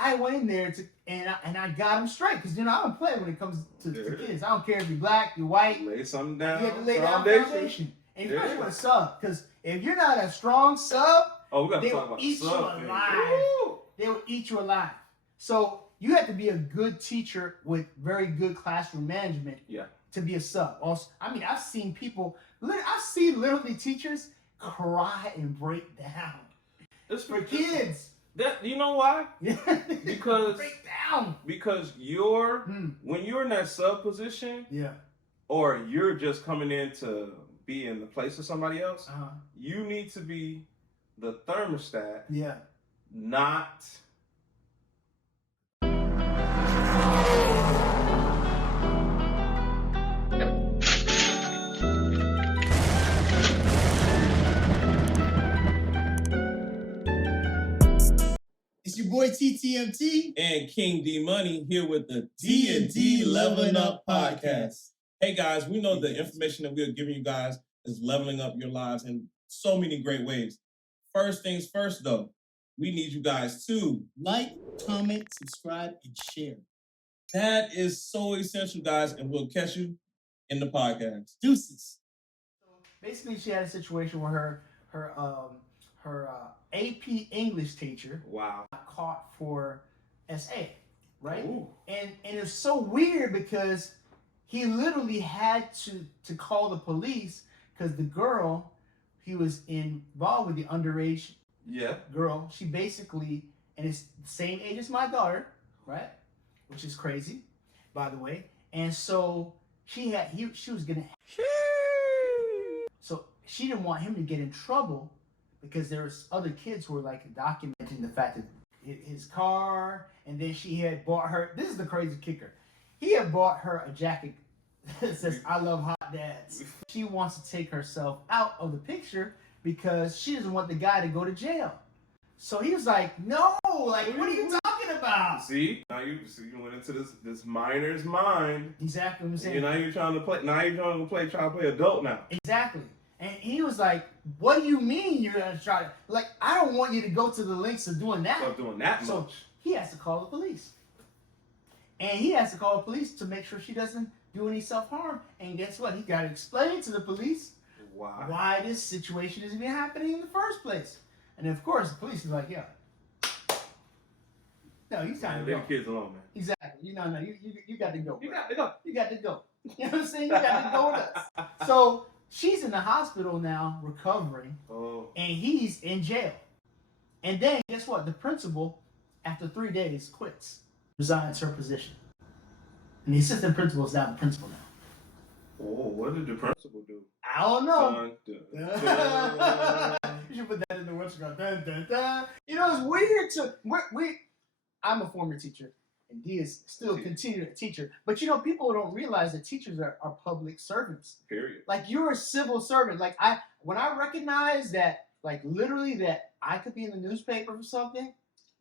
I went in there and I got him straight because I don't play when it comes to kids. I don't care if you're black, you're white. Lay something down. You have to lay down foundation. And especially with a sub, because if you're not a strong sub, they will eat you alive. They will eat you alive. So you have to be a good teacher with very good classroom management to be a sub. Also, I mean, I've seen literally teachers cry and break down. It's for kids. You know why? Because break down. Because when you're in that sub position, or you're just coming in to be in the place of somebody else, you need to be the thermostat. Not. It's your boy TTMT and King D Money here with the D&D Leveling Up Podcast. Hey guys, we know the information that we're giving you guys is leveling up your lives in so many great ways. First things first though, we need you guys to like, comment, subscribe, and share. That is so essential, guys, and we'll catch you in the podcast. Deuces. So basically, she had a situation where her AP English teacher got caught for SA, right? Ooh. And it's so weird because he literally had to call the police because the girl he was involved with, the underage girl, she basically, and it's the same age as my daughter, right? Which is crazy, by the way. And so she was gonna. So she didn't want him to get in trouble because there was other kids who were like documenting the fact that his car, and then she had bought her. This is the crazy kicker. He had bought her a jacket that says "I love hot dads." She wants to take herself out of the picture because she doesn't want the guy to go to jail. So he was like, "No, like, what are you talking about?" See, you went into this minor's mind. Exactly what I'm saying. Now you're trying to play. Now you're trying to play adult now. Exactly. And he was like, "What do you mean you're gonna try to? Like, I don't want you to go to the lengths of doing that." So he has to call the police, and he has to call the police to make sure she doesn't do any self-harm. And guess what? He got to explain to the police why this situation is even happening in the first place. And of course, the police is like, "Yeah, no, you time to go. Leave the kids alone, man." Exactly. You got to go. You got to go. You got to go. You know what I'm saying? You got to go with us. So she's in the hospital now, recovering, and he's in jail. And then guess what? The principal, after 3 days, quits, resigns her position, and the assistant principal is now the principal now. Oh, what did the principal do? I don't know. You should put that in the what's called. Dun, dun, dun. It's weird I'm a former teacher, and D is still continuing a teacher. But people don't realize that teachers are public servants. Period. Like, you're a civil servant. Like, when I recognize that, like, literally that I could be in the newspaper for something.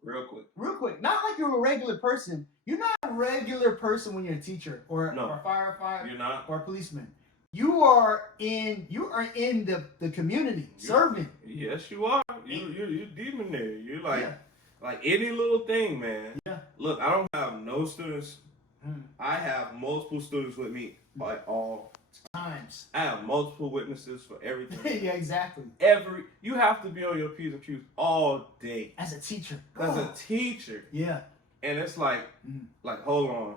Real quick. Not like you're a regular person. You're not a regular person when you're a teacher or a firefighter. You're not. Or a policeman. You are in the community serving. Yes, you are. You're deep in there. You're like any little thing, man. Yeah. Look, I don't have no students. I have multiple students with me at all times. I have multiple witnesses for everything. Yeah, exactly. You have to be on your P's and Q's all day. As a teacher. Yeah. And it's like, hold on.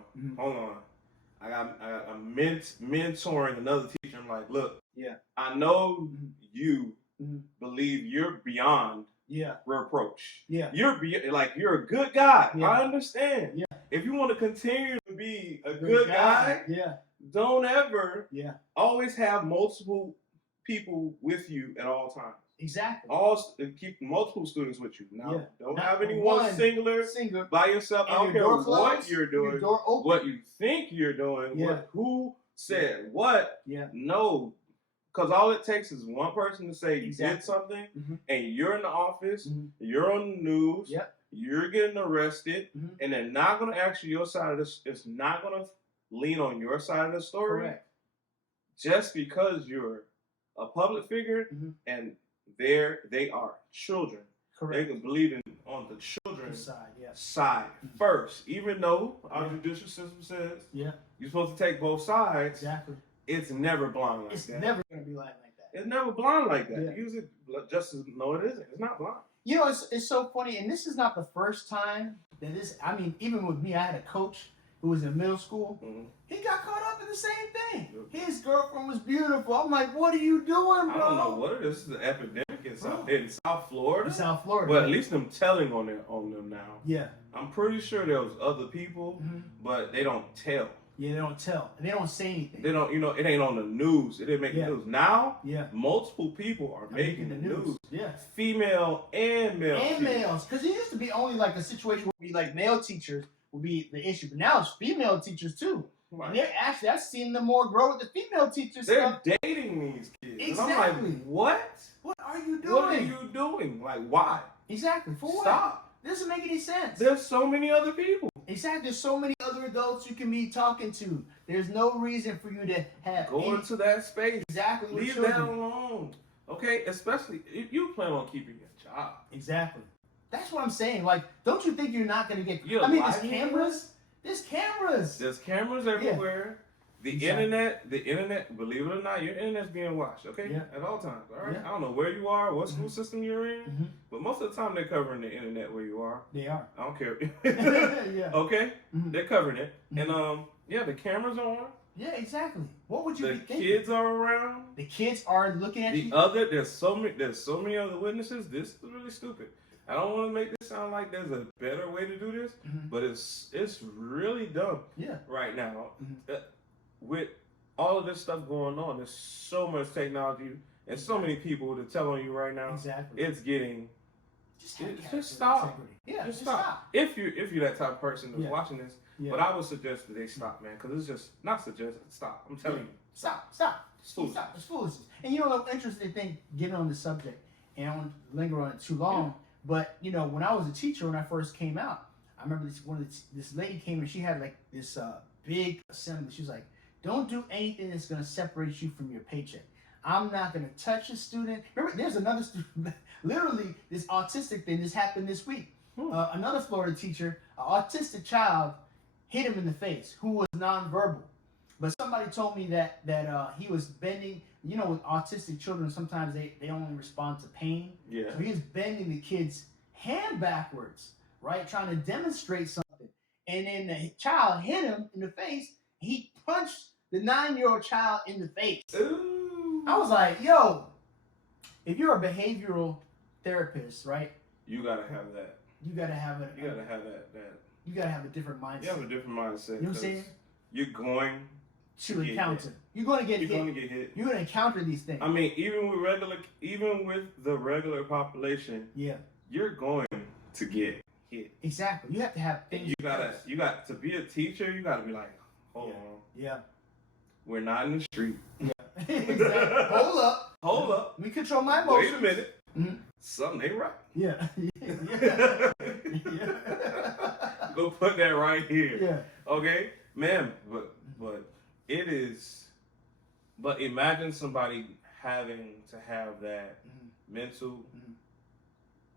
I'm mentoring another teacher. I'm like, look, I know you believe you're beyond reproach. Yeah. You're a good guy. Yeah. I understand. Yeah. If you want to continue to be a good guy, don't ever always have multiple people with you at all times. Exactly. Keep multiple students with you. Now, don't have any one singular by yourself. I don't care what you're doing, what you think you're doing, who said what. Yeah. No. Because all it takes is one person to say you did something, and you're in the office, you're on the news, you're getting arrested, and they're not going to ask you your side of this. It's not going to lean on your side of the story. Correct. Just because you're a public figure and they are children. Correct. They can believe in on the children's side first, even though our judicial system says you're supposed to take both sides. Exactly. It's never blind like that. It's never going to be like that. It's never blind like that. Yeah. Use it just as no, it isn't. It's not blind. You know, it's so funny, and this is not the first time that this. I mean, even with me, I had a coach who was in middle school. Mm-hmm. He got caught up in the same thing. His girlfriend was beautiful. I'm like, what are you doing, bro? I don't know what it is. This is an epidemic in South Florida. In South Florida. Well, at least them telling on them now. Yeah. I'm pretty sure there was other people, but they don't tell. Yeah, they don't tell. And they don't say anything. They don't, it ain't on the news. It didn't make the news. Now, multiple people are making the news. Yeah. Female and male. And males. Because it used to be only like a situation where we like male teachers would be the issue. But now it's female teachers too. Right. And they're actually, I've seen them more grow with the female teachers. They're dating these kids. Exactly. And I'm like, what? What are you doing? What are you doing? Like, why? Exactly. For what? Stop. This doesn't make any sense. There's so many other people. Exactly. There's so many other adults you can be talking to. There's no reason for you to have go into that space. Exactly. Leave that alone. Okay? Especially if you plan on keeping your job. Exactly. That's what I'm saying. Like, don't you think you're not going to get... I mean, there's cameras. There's cameras. There's cameras everywhere. Yeah. The internet, believe it or not, your internet's being watched, okay? Yeah. At all times, all right? Yeah. I don't know where you are, what school system you're in, but most of the time they're covering the internet where you are. They are. I don't care. Yeah. Okay? They're covering it. And, the cameras are on. Yeah, exactly. What would you be thinking? The kids are around. The kids are looking at you. There's so many other witnesses. This is really stupid. I don't want to make this sound like there's a better way to do this, but it's really dumb right now. With all of this stuff going on, there's so much technology and so many people to tell on you right now. Exactly. It's getting... Just stop. Yeah, just stop. If you're that type of person that's watching this, but I would suggest that they stop, man, because it's just not suggested. Stop. I'm telling you. Stop. It's foolish. Stop. It's foolishness. And you know what? Interesting thing, getting on the subject, and I won't linger on it too long. But you know, when I was a teacher, when I first came out, I remember this lady came and she had like this big assembly. She was like, "Don't do anything that's going to separate you from your paycheck. I'm not going to touch a student." Remember, there's another student. Literally, this autistic thing. This happened this week. Another Florida teacher, an autistic child, hit him in the face, who was nonverbal. But somebody told me that he was bending. You know, with autistic children, sometimes they only respond to pain. Yeah. So he was bending the kid's hand backwards, right, trying to demonstrate something. And then the child hit him in the face. He punched the 9-year-old child in the face. Ooh. I was like, yo, if you're a behavioral therapist, right? You gotta have that. You gotta have it. You gotta have that. You gotta have a different mindset. You have a different mindset. You know what I'm saying? You're going to encounter. You're going to get hit. You're going to get hit. You're going to encounter these things. I mean, even with the regular population, you're going to get hit. Exactly. You have to have things. You got to be a teacher. You got to be like, hold on. Yeah. We're not in the street. Yeah. Exactly. Hold up. Let me control my emotions. Wait a minute. Mm-hmm. Something ain't right. Yeah. Go put that right here. Yeah. Okay, ma'am. But it is. But imagine somebody having to have that mental,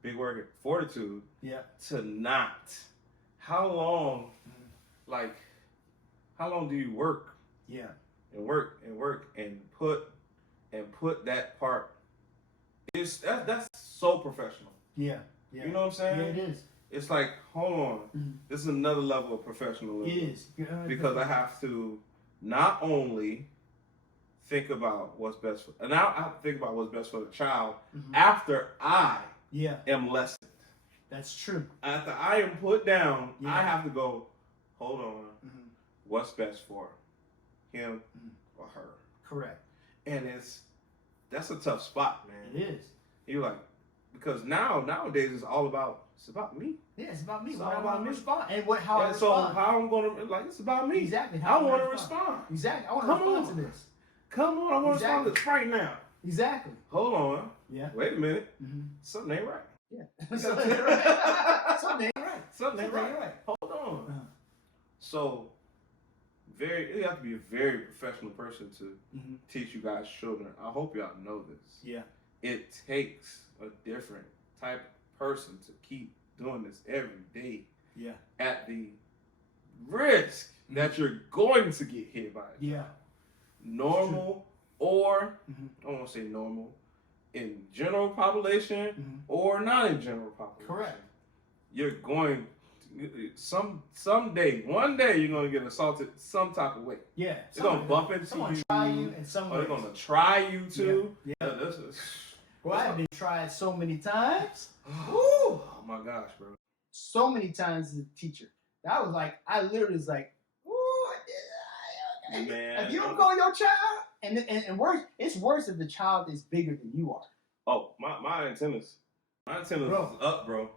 big word, fortitude. Yeah. To not. How long? Like, how long do you work? Yeah. And work and put that part. That's so professional. Yeah. You know what I'm saying? Yeah, it is. It's like, hold on, this is another level of professionalism. It is. Because I have to not only think about what's best for, and now I have to think about what's best for the child after I am lessened. That's true. After I am put down, I have to go, hold on, what's best for him or her? Correct. And that's a tough spot, man. It is. You're like, because nowadays it's about me. Yeah, it's about me. It's all about me. Respond. And how I respond. So how I'm going to, it's about me. Exactly. I want to respond. Exactly. I want to respond to this. Come on, I want to respond to this right now. Exactly. Hold on. Yeah. Wait a minute. Something ain't right. Yeah. Something ain't right. Something ain't right. Something ain't right. Hold on. So, you have to be a very professional person to teach you guys children. I hope y'all know this. Yeah. It takes a different type of person to keep doing this every day. Yeah. At the risk that you're going to get hit by it. Yeah. Normal or I don't want to say normal in general population or not in general population. Correct. You're going someday, one day you're gonna get assaulted some type of way. Yeah. They're gonna bump into someone you. Try you and someone. They're gonna try you too. Yeah. This is. Well, I've been tried so many times. Oh my gosh, bro. So many times as a teacher. That was like, I literally was like, man. If you don't call your child, and worse, it's worse if the child is bigger than you are. Oh, my antennas is up, bro.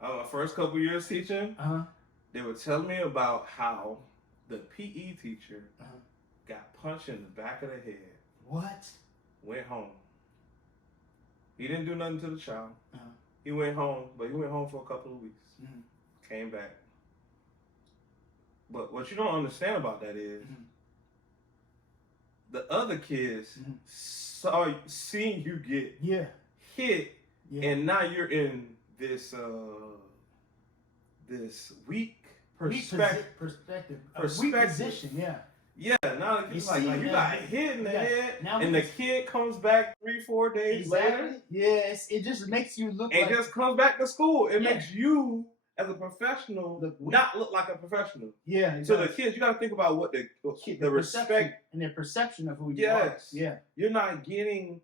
My first couple years teaching, they were telling me about how the PE teacher got punched in the back of the head. What? Went home. He didn't do nothing to the child. He went home, but he went home for a couple of weeks. Came back. But what you don't understand about that is the other kids seen you get hit, and now you're in this this weak perspective, weak position. Yeah, now it's like you got hit in the head, and the kid comes back 3-4 days later. Yes, it just makes you look. It just comes back to school. It makes you, as a professional, not look like a professional. Yeah. So the kids, you got to think about what the respect and their perception of who you are. Yeah. You're not getting.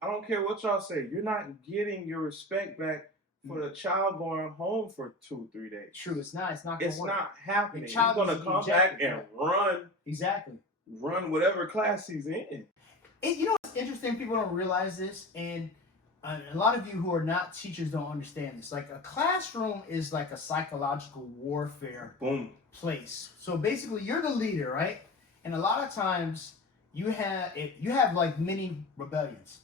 I don't care what y'all say. You're not getting your respect back for the child going home for 2-3 days. True. It's not. It's not. It's not happening. He's gonna come back and run. Exactly. Run whatever class he's in. You know what's interesting? People don't realize this, and a lot of you who are not teachers don't understand this. Like a classroom is like a psychological warfare place. So basically, you're the leader, right? And a lot of times you have like mini rebellions.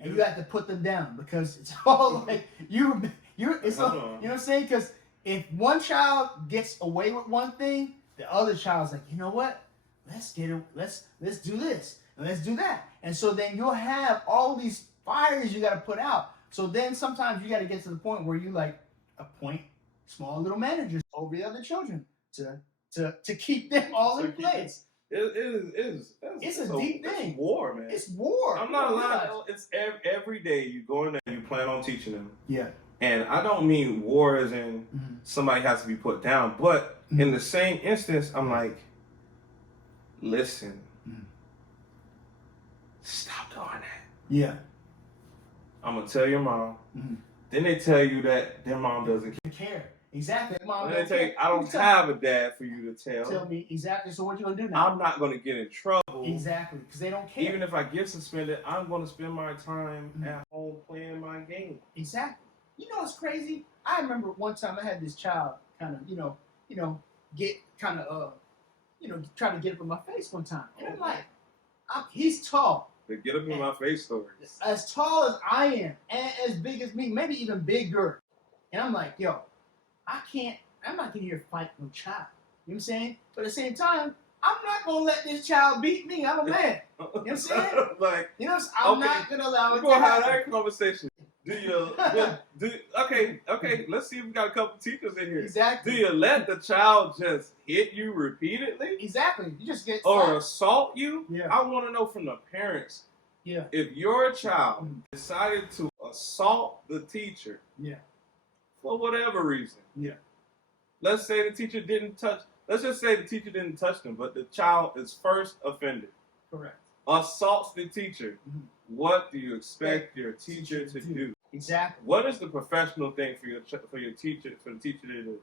And you have to put them down because it's all like it's all, you know what I'm saying? Because if one child gets away with one thing, the other child's like, you know what? Let's do this and let's do that. And so then you'll have all these fires you got to put out. So then sometimes you got to get to the point where you like appoint small little managers over the other children to keep them all in place. It's a deep thing. It's war, man. It's war. I'm not lying. It's every day you go in there, you plan on teaching them. Yeah. And I don't mean war as in somebody has to be put down, but in the same instance, I'm like, listen, stop doing that. Yeah. I'm gonna tell your mom. Then they tell you that their mom doesn't care. Exactly. Mom, they tell you, I don't have a dad for you to tell. Tell me exactly. So what you gonna do now? I'm not gonna get in trouble. Exactly, because they don't care. Even if I get suspended, I'm gonna spend my time at home playing my game. Exactly. You know what's crazy? I remember one time I had this child kind of, get kind of, trying to get up in my face one time, and I'm like, he's tall. The get up in my face stories. As tall as I am, and as big as me, maybe even bigger, and I'm like, yo. I'm not getting here to fight no child. You know what I'm saying? But at the same time, I'm not going to let this child beat me. I'm a man. You know what I'm saying? I'm not going to allow it to happen. We're going to have that conversation. Okay, let's see if we got a couple teachers in here. Exactly. Do you let the child just hit you repeatedly? Exactly. You just get or assault you? Yeah. I want to know from the parents. Yeah. If your child decided to assault the teacher. Yeah. For whatever reason. Yeah. Let's say the teacher let's just say the teacher didn't touch them, but the child is first offended. Correct. Assaults the teacher. What do you expect your teacher to do? Exactly. What is the professional thing for the teacher to do?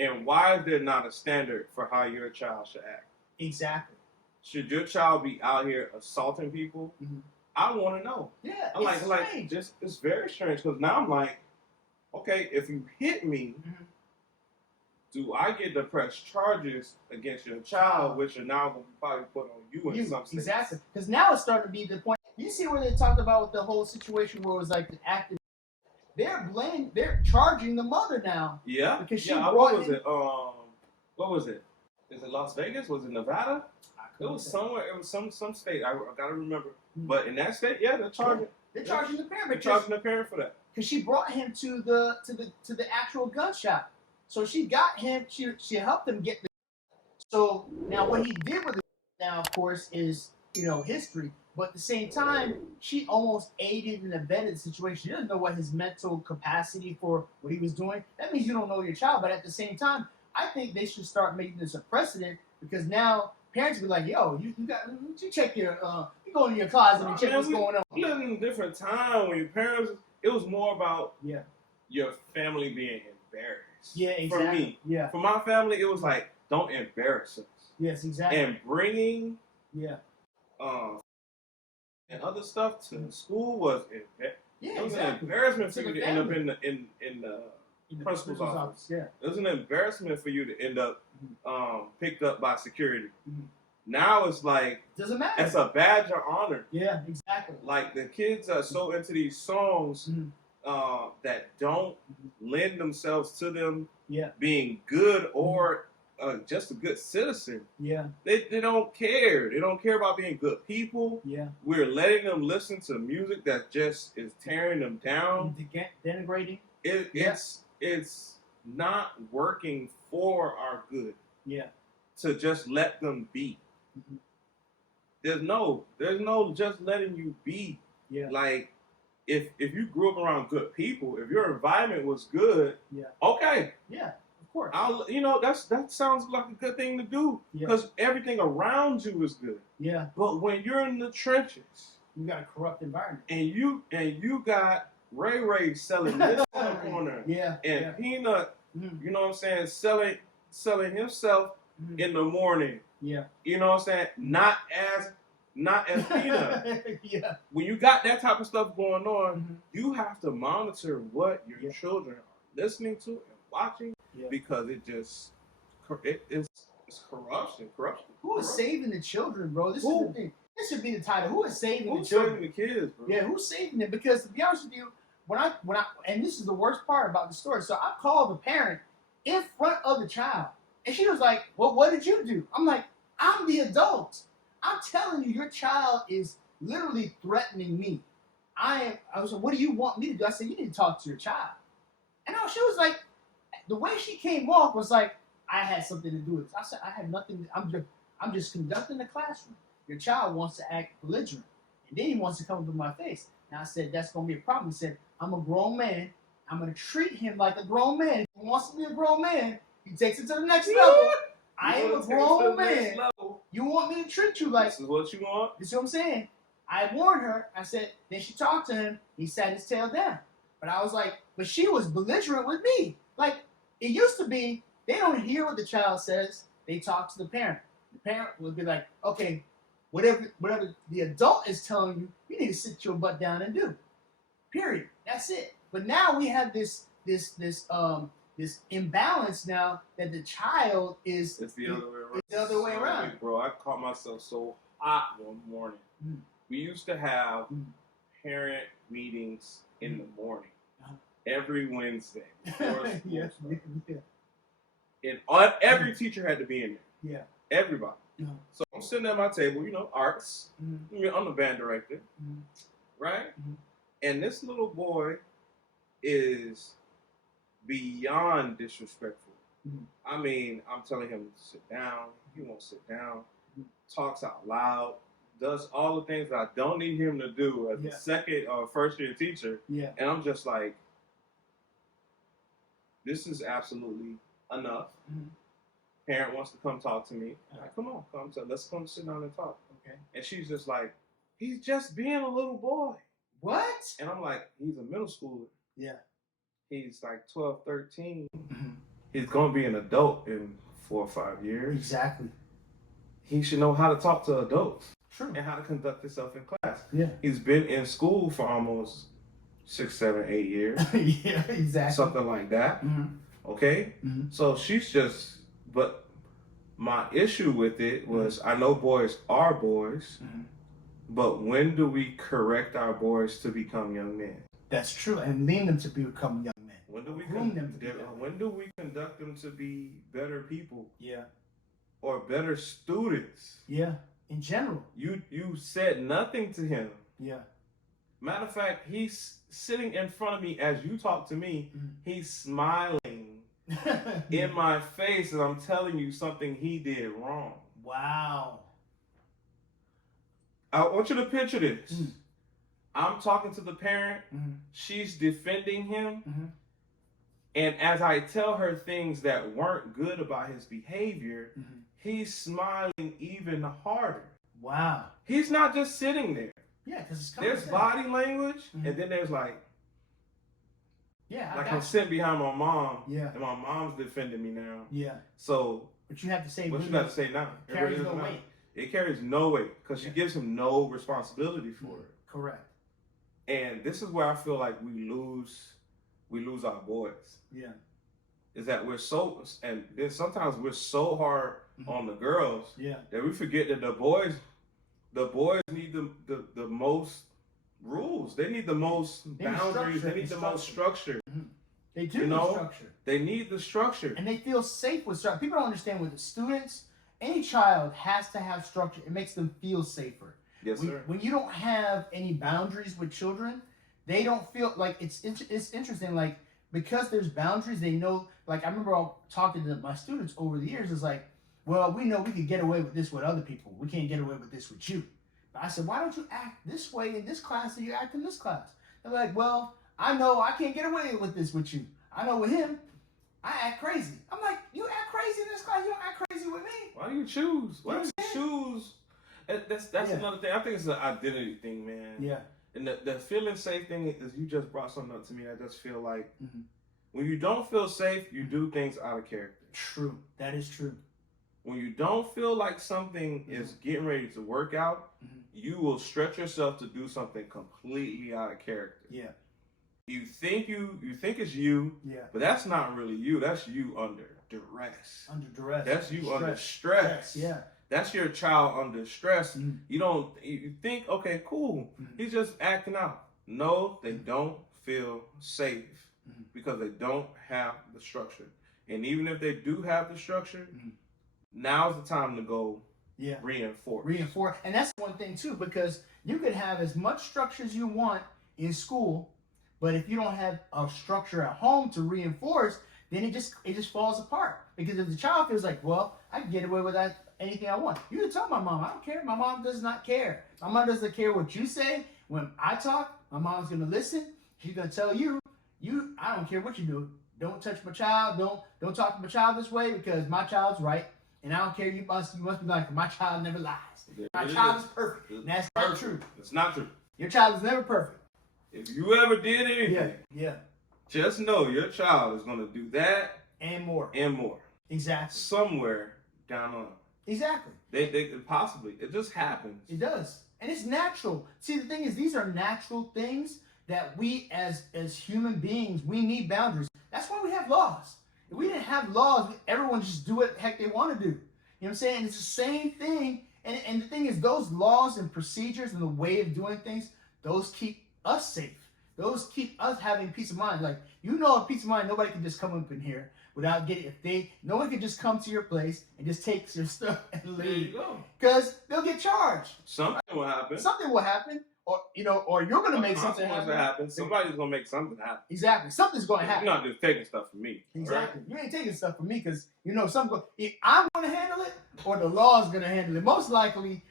And why is there not a standard for how your child should act? Exactly. Should your child be out here assaulting people? I want to know. Yeah. I'm it's very strange because now I'm like, okay, if you hit me, do I get to press charges against your child, which are now going to probably put on you in some sense? Exactly. Because now it's starting to be the point. You see where they talked about with the whole situation where it was like the active. They're charging the mother now. Yeah. Because she what was it? What was it? Is it Las Vegas? Was it Nevada? It was somewhere. It was some state. I got to remember. But in that state, they're charging. They're charging the parent. They're charging the parent for that. because she brought him to the actual gun shop. So she got him. She helped him get the. So now what he did with it now, of course, is history. But at the same time, she almost aided and abetted the situation. She doesn't know what his mental capacity for what he was doing. That means you don't know your child. But at the same time, I think they should start making this a precedent, because now parents be like, "Yo, you check your you go into your closet and check what's going on." We live in a different time when your parents. It was more about your family being embarrassed. Yeah, exactly. For me, yeah. For my family, it was like, don't embarrass us. Yes, exactly. And bringing and other stuff to school was it was an embarrassment for you to end up in the principal's office. Yeah. It was an embarrassment for you to end up picked up by security. Mm-hmm. Now it's like, doesn't matter. It's a badge of honor. Yeah, exactly. Like, the kids are so into these songs that don't lend themselves to them being good or just a good citizen. Yeah. They don't care. They don't care about being good people. Yeah. We're letting them listen to music that just is tearing them down. Denigrating. It's not working for our good. Yeah. To just let them be. Mm-hmm. There's no just letting you be. Yeah. Like, if you grew up around good people, if your environment was good, okay. Yeah. Of course. That sounds like a good thing to do, because everything around you is good. Yeah. But when you're in the trenches, you got a corrupt environment, and you got Ray selling this on the corner, and Peanut, you know what I'm saying, selling himself in the morning, you know what I'm saying, not as Peanut. Yeah. When you got that type of stuff going on, you have to monitor what your children are listening to and watching. Yeah. Because it's corruption. Who is saving the children, bro? This is the thing. This should be the title. Who is saving the Who's children? saving the kids, bro? Yeah, who's saving them? Because to be honest with you, when I and this is the worst part about the story. So I called the parent in front of the child, and she was like, "Well, what did you do?" I'm like, "I'm the adult. I'm telling you, your child is literally threatening me. I was like, what do you want me to do?" I said, "You need to talk to your child." And she was like, the way she came off was like, I had something to do with it. I said, I had nothing. I'm just conducting the classroom. Your child wants to act belligerent, and then he wants to come to my face. And I said, that's going to be a problem. He said, I'm a grown man. I'm going to treat him like a grown man. If he wants to be a grown man, he takes it to the next level. I am a grown man. You want me to treat you like this is what you want? You see what I'm saying? I warned her. I said, then she talked to him. He sat his tail down. But I was like, but she was belligerent with me. Like, it used to be, they don't hear what the child says. They talk to the parent. The parent would be like, okay, whatever the adult is telling you, you need to sit your butt down and do. Period. That's it. But now we have this imbalance now that the child is. It's the other way around. It's the other way around. Bro, I caught myself so hot one morning. We used to have parent meetings in the morning. Every Wednesday. Yes. And every teacher had to be in there. Yeah. Everybody. So I'm sitting at my table, arts. I'm the band director. Right? And this little boy is beyond disrespectful. I mean, I'm telling him to sit down. He won't sit down. Talks out loud. Does all the things that I don't need him to do as a second or first year teacher. Yeah. And I'm just like, this is absolutely enough. Parent wants to come talk to me. Like, come on, let's come sit down and talk. Okay. And she's just like, he's just being a little boy. What? And I'm like, he's a middle schooler. Yeah. He's like 12, 13. He's going to be an adult in 4 or 5 years. Exactly. He should know how to talk to adults. True. And how to conduct himself in class. Yeah. He's been in school for almost 6, 7, 8 years. Yeah, exactly. Something like that. Okay? So she's just, but my issue with it was, I know boys are boys, but when do we correct our boys to become young men? That's true, and lean them to become young men. When do we conduct them to be better people? Yeah. Or better students? Yeah. In general. You said nothing to him. Yeah. Matter of fact, he's sitting in front of me as you talk to me. He's smiling in my face, and I'm telling you something he did wrong. Wow. I want you to picture this. I'm talking to the parent. She's defending him. And as I tell her things that weren't good about his behavior, he's smiling even harder. Wow. He's not just sitting there. Yeah, because there's body language, and then there's like I'm sitting behind my mom, and my mom's defending me now. Yeah. So, but you have to say what you got to say now. It carries no weight. It carries no weight because she gives him no responsibility for it. Correct. And this is where I feel like we lose our boys. Yeah. Is that we're so, and then sometimes we're so hard on the girls that we forget that the boys need the most rules. They need the most boundaries. They need the most structure. They do need structure. They need the structure. And they feel safe with structure. People don't understand with the students, any child has to have structure. It makes them feel safer. Yes, sir. When you don't have any boundaries with children, they don't feel like it's interesting. Like, because there's boundaries, they know. Like, I remember talking to my students over the years. It's like, well, we know we can get away with this with other people. We can't get away with this with you. But I said, why don't you act this way in this class and you act in this class? They're like, well, I know I can't get away with this with you. I know with him, I act crazy. I'm like, you act crazy in this class. You don't act crazy with me. Why do you choose? Why do you choose? That's another thing. I think it's an identity thing, man. Yeah. And the feeling safe thing is, you just brought something up to me. I just feel like when you don't feel safe, you do things out of character. True. That is true. When you don't feel like something is getting ready to work out, you will stretch yourself to do something completely out of character. Yeah. You think it's you, but that's not really you. That's you under duress. Under duress. That's you under stress. Yeah. That's your child under stress. You think, okay, cool. He's just acting out. No, they don't feel safe because they don't have the structure. And even if they do have the structure, now's the time to go reinforce. Reinforce. And that's one thing too, because you could have as much structure as you want in school, but if you don't have a structure at home to reinforce, then it just falls apart. Because if the child feels like, well, I can get away with that, anything I want. You can tell my mom, I don't care. My mom does not care. My mom doesn't care what you say. When I talk, my mom's gonna listen. She's gonna tell you, I don't care what you do. Don't touch my child. Don't talk to my child this way because my child's right. And I don't care. You must be like, my child never lies. My child is perfect. And that's not true. It's not true. Your child is never perfect. If you ever did anything, just know your child is gonna do that and more. And more. Exactly. Somewhere down the line. Exactly. They possibly. It just happens. It does. And it's natural. See, the thing is, these are natural things that we as human beings, we need boundaries. That's why we have laws. If we didn't have laws, everyone just do what the heck they want to do. You know what I'm saying? It's the same thing. And the thing is, those laws and procedures and the way of doing things, those keep us safe. Those keep us having peace of mind. Like, peace of mind, nobody can just come up in here without no one can just come to your place and just take your stuff and leave. There you go. Because they'll get charged. Something will happen. Something will happen. Or you're going to make something happen. Somebody's going to make something happen. Exactly. Something's going to happen. You're not just taking stuff from me. Exactly. Right? You ain't taking stuff from me because, I'm going to handle it or the law's going to handle it. Most likely,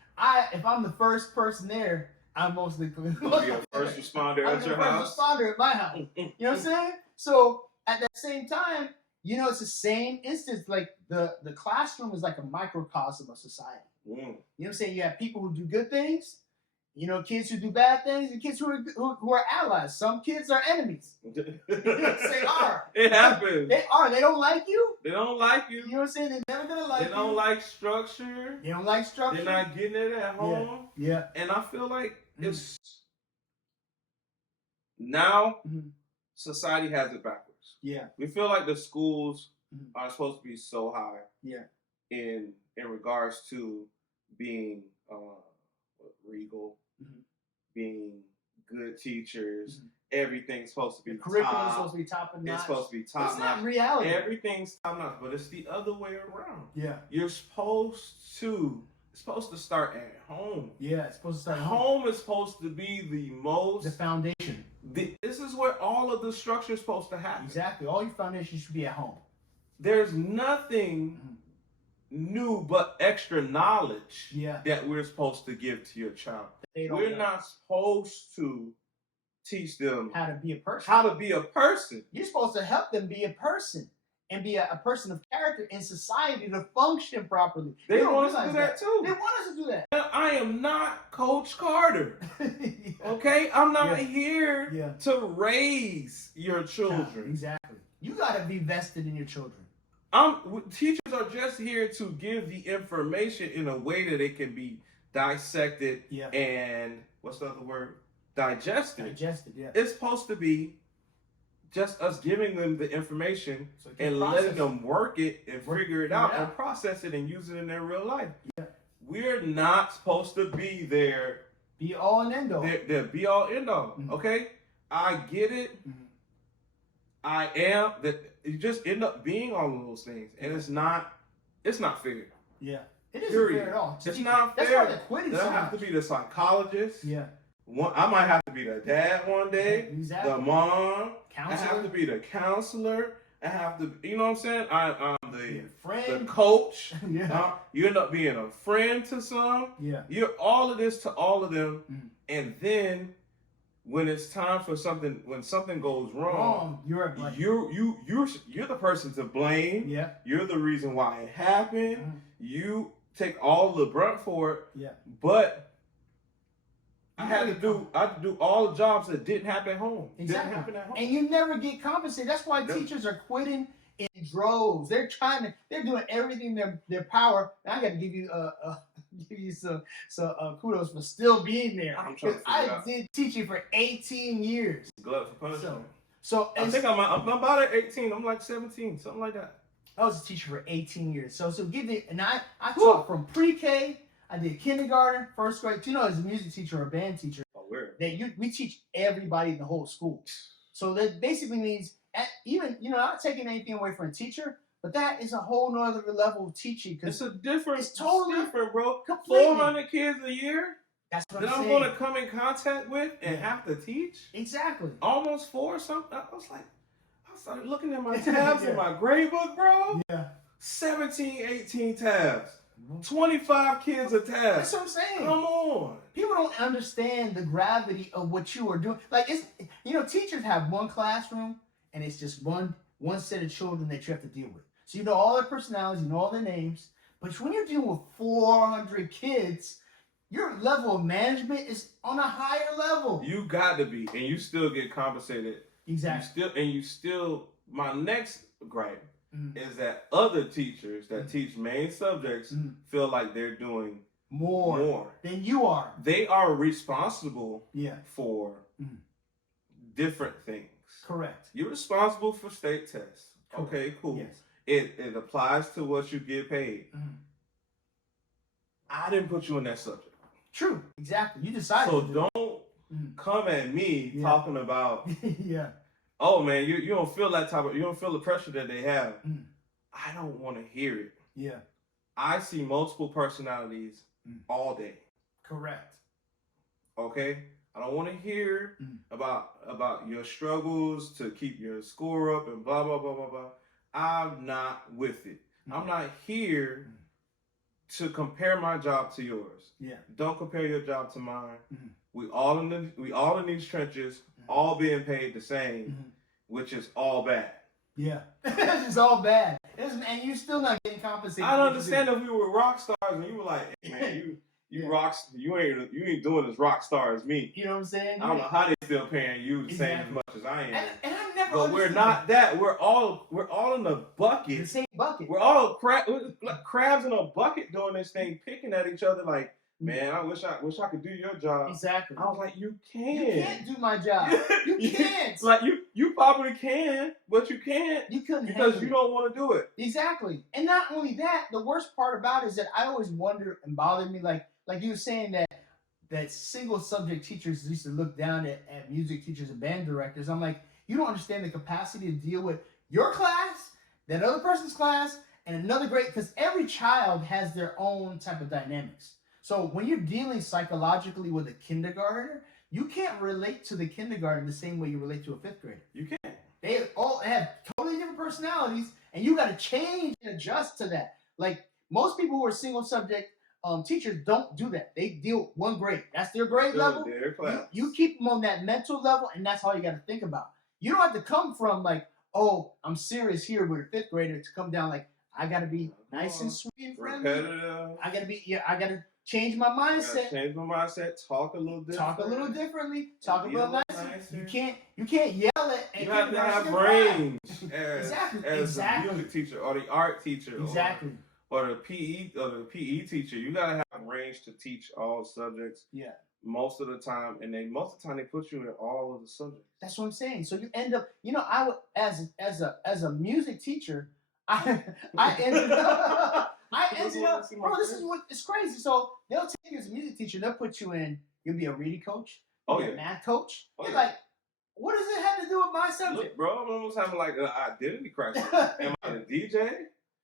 if I'm the first person there, I'm mostly going to be a first responder at your house. First responder at my house. You know what I'm saying? So at that same time, it's the same instance. Like the classroom is like a microcosm of society. You know what I'm saying? You have people who do good things, kids who do bad things, and kids who are allies. Some kids are enemies. They are. It happens. They are. They don't like you. They don't like you. You know what I'm saying? They're never gonna like you. They don't like structure. They don't like structure. They're not getting it at home. Yeah. And I feel like it's now society has it backwards. Yeah. We feel like the schools are supposed to be so high. Yeah. In regards to being regal, being good teachers. Everything's supposed to be top. Curriculum's supposed to be top and notch. It's supposed to be top notch. It's not reality. Everything's top notch, but it's the other way around. Yeah. You're supposed to supposed to start at home. Yeah, it's supposed to start at home. Home is supposed to be the foundation. This is where all of the structure is supposed to happen. Exactly. All your foundation should be at home. There's nothing new but extra knowledge that we're supposed to give to your child. We're not supposed to teach them how to be a person. How to be a person. You're supposed to help them be a person and be a person of character in society to function properly. They want us to do that too. They want us to do that. I am not Coach Carter. Okay? I'm not here to raise your children. Exactly. You got to be vested in your children. Teachers are just here to give the information in a way that it can be dissected and what's the other word? Digested. Digested, yeah. It's supposed to be just us giving them the information and letting them work it and figure it out and process it and use it in their real life. Yeah. We're not supposed to be there. Be all and end all. They're be all end all. Mm-hmm. Okay? I get it. Mm-hmm. I am that you just end up being all of those things. And it's not fair. Yeah. It isn't fair at all. It's not fair. That's why they're quitting. They'll have to be the psychologist. Yeah. I might have to be the dad one day. Exactly. The mom. Counselor. I have to be the counselor. I have to, you know what I'm saying? I'm the friend, the coach. You end up being a friend to some. Yeah. You're all of this to all of them. Mm-hmm. And then when it's time for something, when something goes wrong, you're the person to blame. Yeah. You're the reason why it happened. Mm-hmm. You take all the brunt for it. Yeah. But I had to do all the jobs that didn't happen at home. Exactly. Didn't happen at home. And you never get compensated. That's why teachers are quitting in droves. They're doing everything in their power. And I got to give you some kudos for still being there. I did teaching for 18 years. Glove for punishment. So I think I'm about at 18. I'm like 17, something like that. I was a teacher for 18 years. So I taught from pre-K. I did kindergarten, first grade. You know, as a music teacher or a band teacher, we teach everybody in the whole school. So that basically means, not taking anything away from a teacher, but that is a whole nother level of teaching. It's totally different, bro. Completely. 400 kids a year. That's what I'm going to come in contact with and have to teach. Exactly. Almost 4 or something. I started looking at my tabs in my grade book, bro. Yeah. 17, 18 tabs. 25 kids a tab. That's what I'm saying. Come on. People don't understand the gravity of what you are doing. Like, teachers have one classroom and it's just one set of children that you have to deal with. So you know all their personalities, you know all their names. But when you're dealing with 400 kids, your level of management is on a higher level. You got to be, and you still get compensated. Exactly. My next gripe is that other teachers that teach main subjects feel like they're doing more than you are. They are responsible for different things. Correct. You're responsible for state tests. Correct. Okay, cool. Yes. It applies to what you get paid. I didn't put you in that subject. True. Exactly. You decided. So don't come at me talking about oh man, you don't feel you don't feel the pressure that they have. I don't want to hear it. Yeah. I see multiple personalities all day. Correct. Okay? I don't want to hear about your struggles to keep your score up and blah, blah, blah, blah, blah. I'm not with it. I'm not here to compare my job to yours. Yeah. Don't compare your job to mine. We all in these trenches, all being paid the same, which is all bad. Yeah, it's just all bad. And you're still not getting compensated. I don't understand if we were rock stars and you were like, hey, man, you ain't doing as rock star as me. You know what I'm saying? I don't know how they still paying you the same as much as I am. And I never. But we're not that. We're all in the bucket. The same bucket. We're all crabs in a bucket doing this thing, picking at each other like. Man, I wish I could do your job. Exactly. I was like, you can. You can't do my job. You can't. Like you probably can, but you can't. You couldn't because you don't want to do it. Exactly. And not only that, the worst part about it is that I always wonder and bothered me, like you were saying that single subject teachers used to look down at music teachers and band directors. I'm like, you don't understand the capacity to deal with your class, that other person's class, And another great, because every child has their own type of dynamics. So when you're dealing psychologically with a kindergartner, you can't relate to the kindergarten the same way you relate to a fifth grader. You can't. They all have totally different personalities, and you got to change and adjust to that. Like most people who are single subject teachers don't do that. They deal one grade. That's their grade level. Their class. You keep them on that mental level, and that's all you got to think about. You don't have to come from like, oh, I'm serious here with a fifth grader to come down like, I got to be nice and sweet and friendly. Repetitive. I got to change my mindset. Change my mindset. Talk a little differently. Talk a little differently. Talk a little nicer. You can't yell at. You have to have range as a music teacher or the art teacher. Exactly. Or the PE teacher. You gotta have range to teach all subjects. Yeah. Most of the time, and most of the time they put you in all of the subjects. That's what I'm saying. So you end up, I would as a music teacher, I ended up, bro, this is what it's crazy. So they'll take you as a music teacher, they'll put you in, you'll be a reading coach, a math coach. You're like, what does it have to do with my subject? Look, bro, I'm almost having like an identity crisis. Am I a DJ?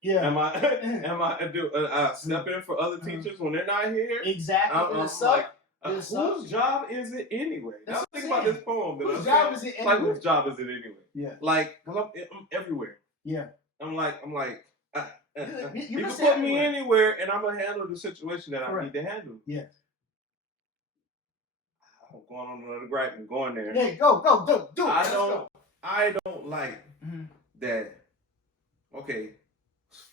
Yeah. Am I step in for other teachers when they're not here? Exactly. I'm like, whose job is it anyway? Now think about this poem. Whose job is it anyway? Like, whose job is it anyway? Yeah. Like, cause I'm everywhere. Yeah. I'm like, you can put everywhere. me anywhere, and I'm gonna handle the situation that I need to handle. Yes. I'm going on another gripe and going there. Yeah, go, do it. I don't like that. Okay,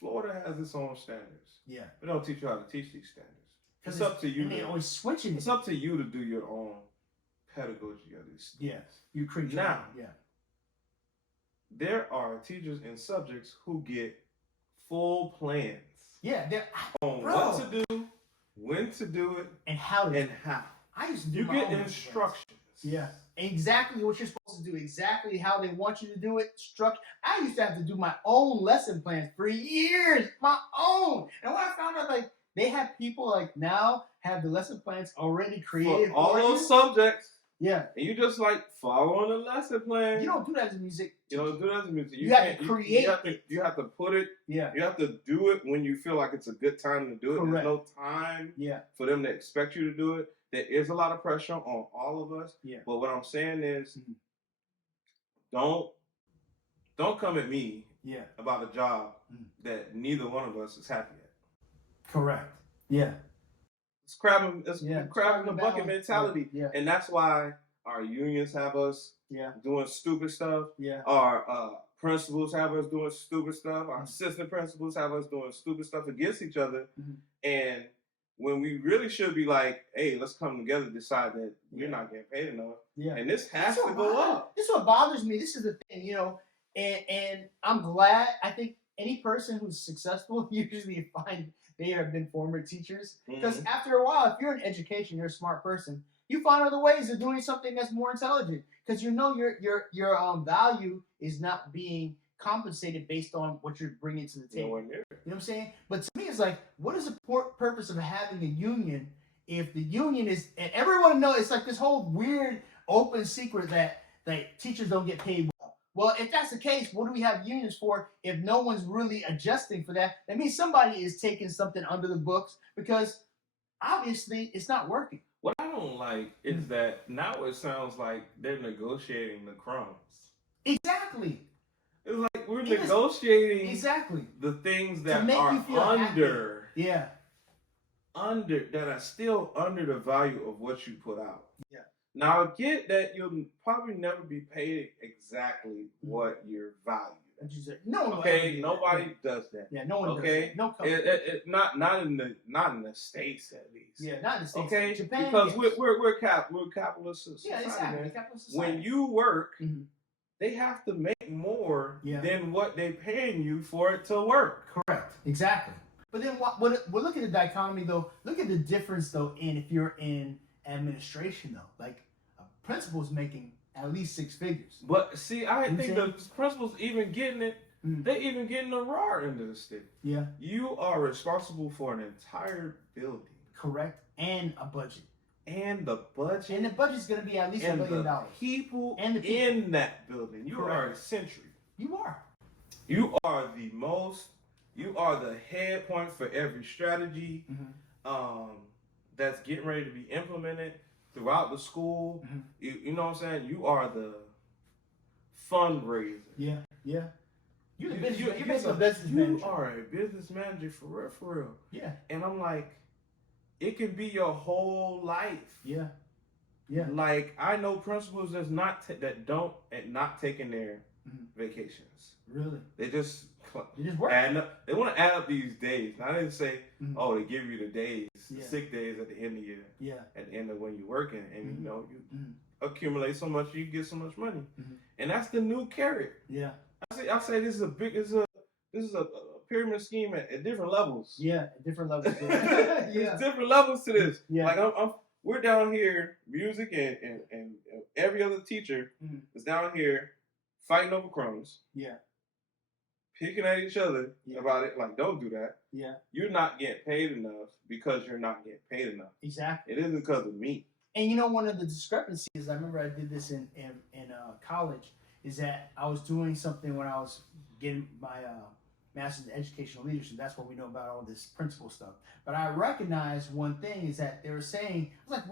Florida has its own standards. Yeah. They don't teach you how to teach these standards. It's up to you. And they're always switching. It's up to you to do your own pedagogy of these. Yes. You create now. Yeah. There are teachers and subjects who get full plans. Yeah. On what to do, when to do it, and how to I used to do my own instructions. Plans. Yeah. Exactly what you're supposed to do. Exactly how they want you to do it. I used to have to do my own lesson plans for years. My own. And when I found out like they have people like now have the lesson plans already created for all those subjects. Yeah. And you just like following the lesson plan. You don't do that as a music. You don't do that as a music. You have to create you have to put it. Yeah. You have to do it when you feel like it's a good time to do it. Correct. There's no time for them to expect you to do it. There is a lot of pressure on all of us. Yeah. But what I'm saying is don't come at me about a job that neither one of us is happy at. Correct. Yeah. It's crab in the bucket mentality. Yeah. And that's why our unions have us doing stupid stuff. Yeah. Our principals have us doing stupid stuff. Our assistant principals have us doing stupid stuff against each other. And when we really should be like, hey, let's come together and decide that we're not getting paid enough. Yeah. And this has to go up. This is what bothers me. This is the thing, and I'm glad. I think any person who's successful usually find they have been former teachers. Because after a while, if you're in education, you're a smart person, you find other ways of doing something that's more intelligent. Because your value is not being compensated based on what you're bringing to the table. You know what I'm saying? But to me, it's like, what is the purpose of having a union if the union is, and everyone knows, it's like this whole weird open secret that teachers don't get paid well. Well, if that's the case, what do we have unions for if no one's really adjusting for that? That means somebody is taking something under the books because obviously it's not working. What I don't like is that now it sounds like they're negotiating the crumbs. Exactly. It's like we're negotiating the things that are under. Happy. Yeah. That are still under the value of what you put out. Yeah. Now I get that you'll probably never be paid exactly what your value. Nobody does that. Yeah, no one does that. No company. Not in the States at least. Yeah, not in the States. Okay, Japan, because we're capitalist society. Yeah, exactly. Capitalist society. When you work, they have to make more than what they're paying you for it to work. Correct. Exactly. But then look at the dichotomy though. Look at the difference though if you're in administration though. Like a principal's making at least 6 figures. But see, I think the principal's even getting it. They're even getting the raw end of the stick. Yeah. You are responsible for an entire building. Correct. And a budget. And the budget. And the budget's going to be at least $1 billion. People in that building. You are a century. You are. You are the most You are the head point for every strategy that's getting ready to be implemented throughout the school. You know what I'm saying? You are the fundraiser. Yeah. You're a business manager. You are a business manager for real. Yeah. And I'm like, it can be your whole life. Yeah. Like, I know principals that not taking their vacations. Really? They just work. They want to add up these days. Now, I didn't say, oh, they give you the days, the sick days at the end of your, at the end of when you're working, and you know, you accumulate so much, you get so much money, and that's the new carrot. Yeah. I say this is a pyramid scheme at different levels. Yeah, at different levels. There's different levels to this. Yeah. Like we're down here, music and every other teacher is down here fighting over crumbs. Yeah. Picking at each other about it. Like, don't do that. Yeah. You're not getting paid enough because you're not getting paid enough. Exactly. It isn't because of me. And you know, one of the discrepancies, I remember I did this in college, is that I was doing something when I was getting my master's in educational leadership. That's what we know about all this principal stuff. But I recognized one thing is that they were saying, I was like,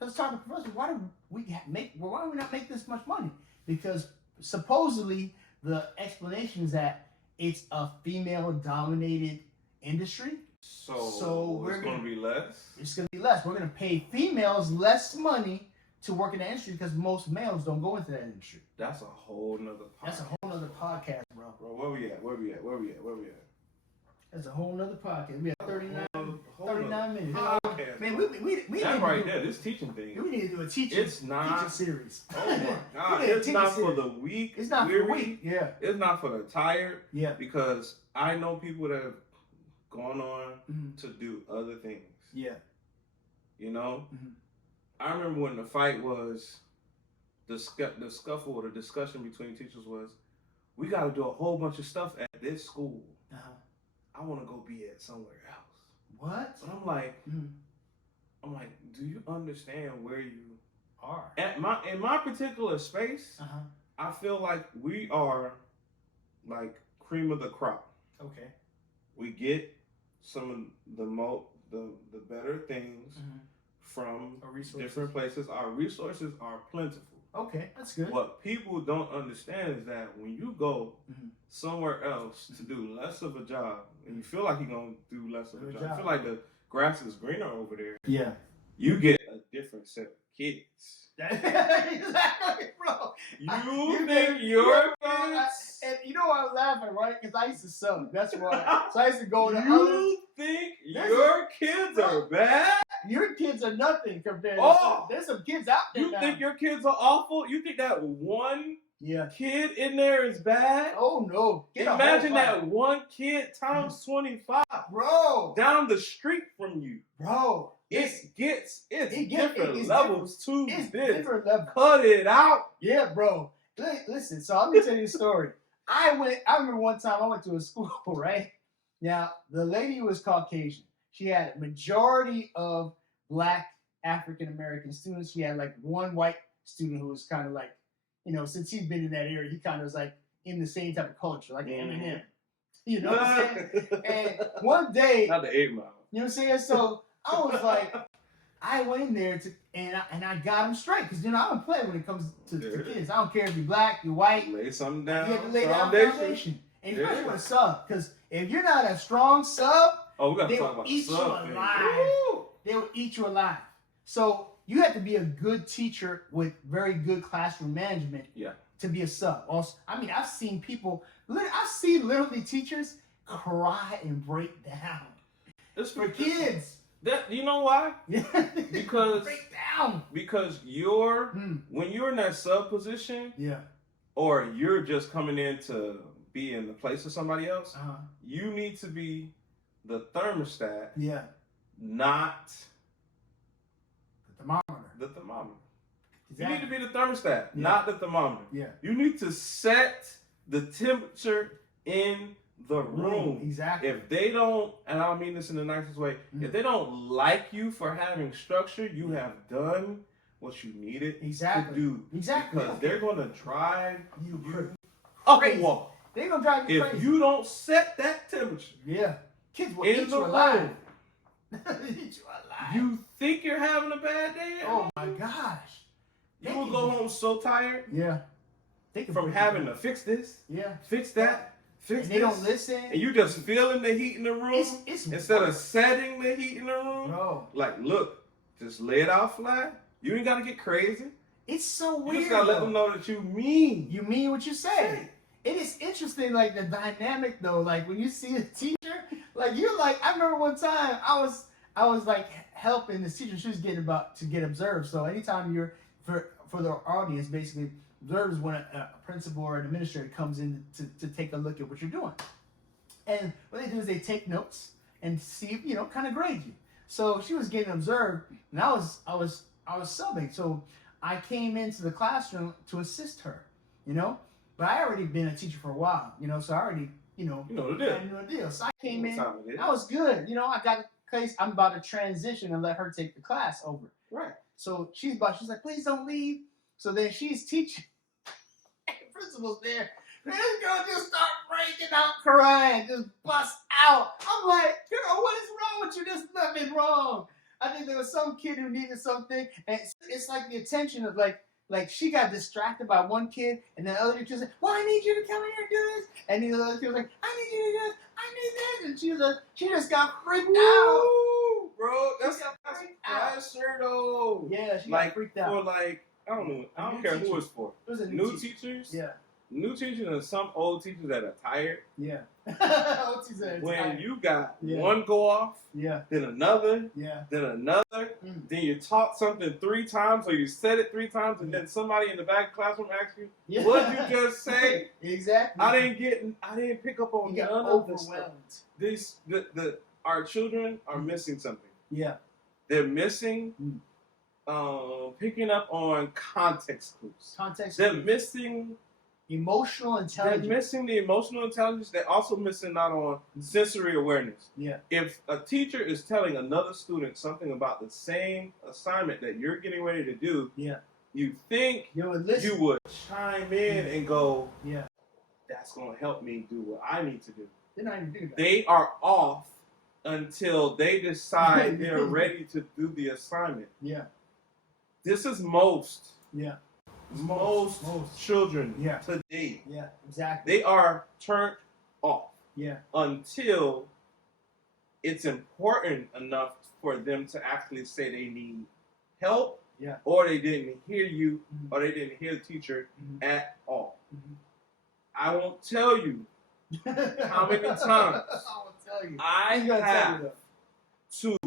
I was talking to the professor, why do we not make this much money? Because supposedly the explanation is that it's a female-dominated industry. So it's going to be less? It's going to be less. We're going to pay females less money to work in that industry because most males don't go into that industry. That's a whole nother podcast. That's a whole nother podcast, bro. Bro, where we at? That's a whole nother podcast. We have 39 minutes. Podcast, man, we that right there, this teaching thing. We need to do a teaching series. Oh my God. It's not for the weak. It's not for the weak. Yeah. It's not for the tired. Yeah. Because I know people that have gone on to do other things. Yeah. You know? I remember when the fight was, the scuffle or the discussion between teachers was, we got to do a whole bunch of stuff at this school. I want to go be at somewhere else. What? And I'm like, do you understand where you are? In my particular space, I feel like we are like cream of the crop. Okay. We get some of the better things from different places. Our resources are plentiful. Okay, that's good. What people don't understand is that when you go somewhere else to do less of a job, and you feel like you're going to do less of a job, you feel like the grass is greener over there. Yeah. You get a different set of kids. Exactly, bro. You think your kids... And you know why I'm laughing, right? Because I used to sub. That's why. So I used to go to You think your kids are bad? Your kids are nothing compared to there's some kids out there. You think your kids are awful? You think that one kid in there is bad? Oh no. Imagine that one kid times 25. Bro. Down the street from you. Bro. It's different levels to this. Different levels. Cut it out. Yeah, bro. Listen, so let me tell you a story. I remember one time I went to a school, right? Now, the lady was Caucasian. She had a majority of black African-American students. She had like one white student who was kind of like, you know, since he's been in that area, he kind of was like in the same type of culture, like Eminem. You know what I'm saying? And one day... Not the 8 Mile. You know what I'm saying? So I was like, I went in there and I got him straight. Because, you know, I don't play when it comes to kids. I don't care if you're black, you're white. Lay something down. You have to lay down foundation. And you probably want to sub. Because if you're not a strong sub, we got to talk about eat you alive. They will eat you alive. So you have to be a good teacher with very good classroom management to be a sub. Also, I mean, I've seen literally teachers cry and break down. It's for kids. That you know why? Because break down. Because when you're in that sub position, or you're just coming in to be in the place of somebody else, you need to be the thermostat. Not the thermometer. The thermometer. Exactly. You need to be the thermostat, not the thermometer. You need to set the temperature in the room. Exactly. If they don't, and I don't mean this in the nicest way, if they don't like you for having structure, you have done what you needed to do. Exactly. Because they're going to drive you up a wall. They gonna drive you crazy. If you don't set that temperature, kids will eat you alive. Eat you alive. You think you're having a bad day? Oh my gosh. You will go home so tired. Yeah. From having to fix this. Yeah. Fix that. Fix and this. They don't listen. And you just feeling the heat in the room it's instead of setting the heat in the room. Bro. Like, look, just lay it out flat. You ain't gotta get crazy. It's so weird. You just gotta let them know that you mean. You mean what you say. It is interesting, like the dynamic though. Like when you see a teacher, like you're like, I remember one time I was like helping this teacher. She was getting about to get observed. So anytime you're for the audience, basically observes when a principal or an administrator comes in to take a look at what you're doing. And what they do is they take notes and see, kind of grade you. So she was getting observed, and I was subbing. So I came into the classroom to assist her, But I already been a teacher for a while, so I already, You know the deal. I knew the deal. So I came in, I was good, I got a case. I'm about to transition and let her take the class over. Right. So she's like, please don't leave. So then she's teaching. The principal's there. This girl just start breaking out crying, just bust out. I'm like, girl, what is wrong with you? There's nothing wrong. I think there was some kid who needed something, and it's like the attention of like she got distracted by one kid, and the other kid was like, well, I need you to come here and do this. And the other kid was like, I need you to do this. I need this. And she just got freaked out. Bro, that's pressure though. Yeah, she got freaked out. For I don't know. I don't care who it's for. It was a new teachers. Yeah. New teachers and some old teachers that are tired. Yeah. When you got one go off, then another, then another, then you taught something 3 times or you said it 3 times, and then somebody in the back of the classroom asks you, "What did you just say?" Exactly. I didn't pick up on none of this stuff. Our children are missing something. Yeah. They're missing picking up on context clues. They're missing emotional intelligence. They're missing the emotional intelligence. They're also missing out on sensory awareness. Yeah. If a teacher is telling another student something about the same assignment that you're getting ready to do, you think you would chime in and go, that's going to help me do what I need to do. They're not even doing that. They are off until they decide they're ready to do the assignment. Yeah. This is most. Yeah. Most children today. Yeah, exactly. They are turned off. Yeah. Until it's important enough for them to actually say they need help. Yeah. Or they didn't hear you, or they didn't hear the teacher at all. I won't tell you how many times I have to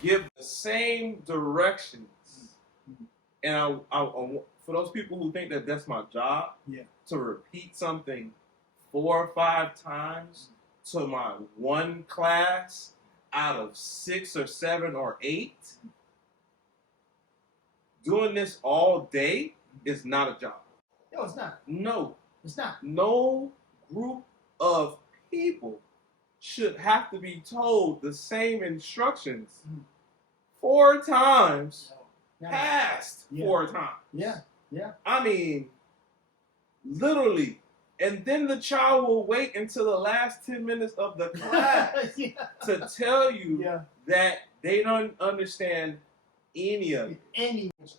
give the same directions. And I for those people who think that that's my job, to repeat something 4 or 5 times to my one class out of 6 or 7 or 8, doing this all day is not a job. No, it's not. No. It's not. No group of people should have to be told the same instructions 4 times. Past 4 times. Yeah. I mean, literally. And then the child will wait until the last 10 minutes of the class to tell you that they don't understand any of it.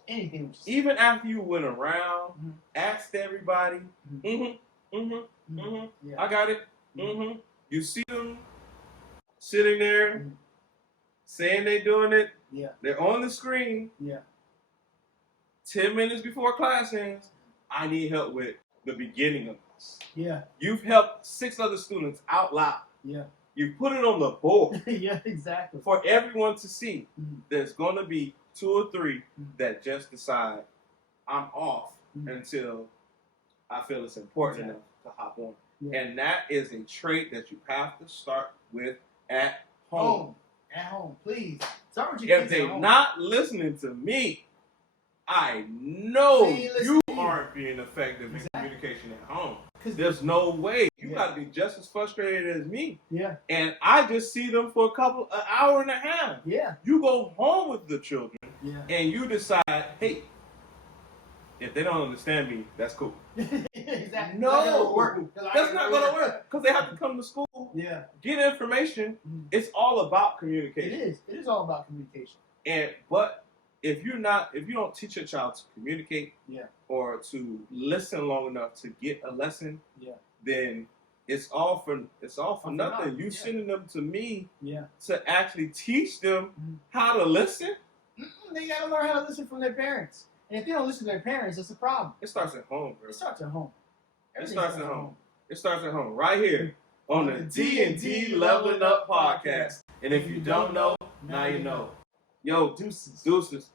Anything. Even after you went around, asked everybody, I got it. You see them sitting there saying they're doing it. Yeah. They're on the screen. Yeah. 10 minutes before class ends, I need help with the beginning of this. Yeah. You've helped 6 other students out loud. Yeah. You put it on the board. Yeah, exactly. For everyone to see. There's going to be 2 or 3 that just decide I'm off until I feel it's important enough to hop on. Yeah. And that is a trait that you have to start with at home. At home, please. Start with your kids at home. If they're not listening to me, I know you aren't being effective in communication at home. There's no way. You got to be just as frustrated as me. Yeah. And I just see them for an hour and a half. Yeah. You go home with the children and you decide, hey, if they don't understand me, that's cool. Exactly. Is that no? Work? That's not going to work because they have to come to school. Yeah. Get information. Mm-hmm. It's all about communication. It is. It is all about communication. But if you don't teach your child to communicate, or to listen long enough to get a lesson, then it's all for nothing. You sending them to me to actually teach them how to listen. They gotta learn how to listen from their parents. And if they don't listen to their parents, that's a problem. It starts at home, bro. It starts at home. It starts at home. It starts at home. Right here on the TTMT Leveling Up Podcast. And if you don't know, now you know. Yo, deuces.